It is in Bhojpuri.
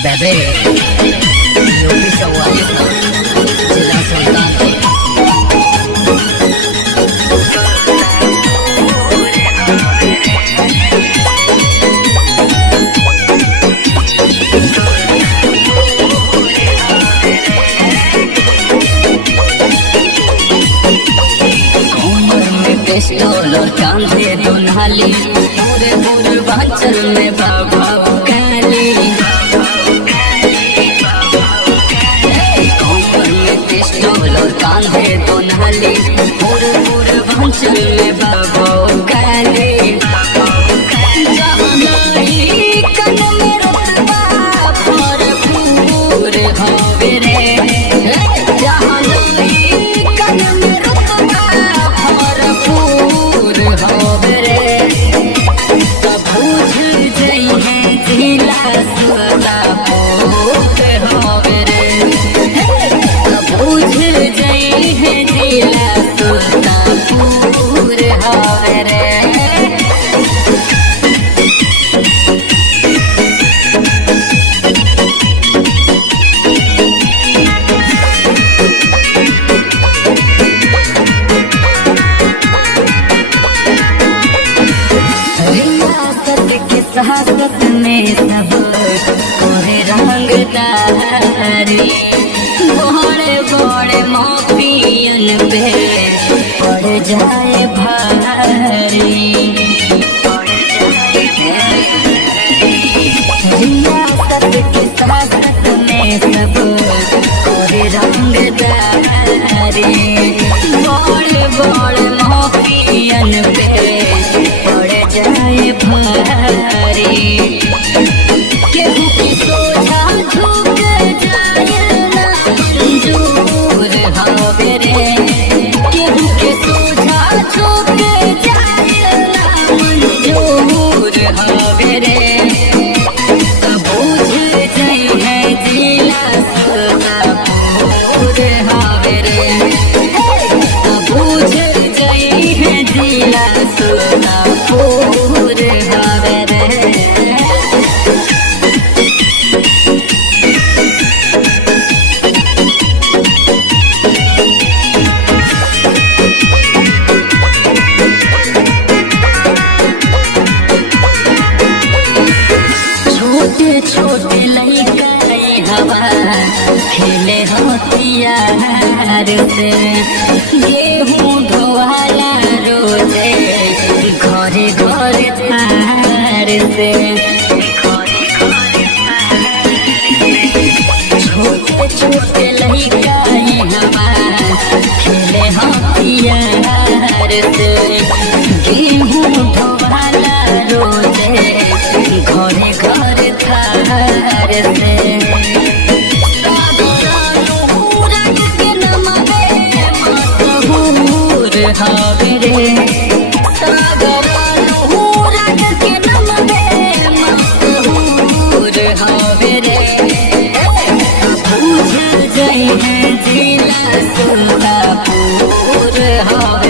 बेबे यूपी 44 जिला सुल्तानपुर। पिस्टल और कांधे दुनाली पूरे पूर्वांचल में बाबा काली। कमर में पिस्टल और कांधे दुनाली पूरे पूर्वांचल में बाबा काली। साहस में सब कोरे रंगदारी बड़े बड़े माफियन पे पड़ जाए भारी। रियासत के साहस में सब कोरे रंगदारी बड़े बड़े माफियन पे पड़ जाए भारी। केहू की सोझा झुक जाए ना मंजूर हवे रे। केहू के सोझा झुक जाए ना मंजूर हवे रे। बूझ जाए है जिला सुल्तानपुर हवे रे। बूझ जाए है जिला सुल्तानपुर हवे रे। छोटे छोटे लइका हवा खेले हथियार से गेहूं ढोवाला रोजे घरे घरे थार से। छोटे छोटे लइका हवा खेले हथियार से गेहूं ढोवाला रोजे घरे घरे थार से। हवे रे के नमवे मशहूर हवे रे। बूझ जाए है जिला सुल्तानपुर हवे।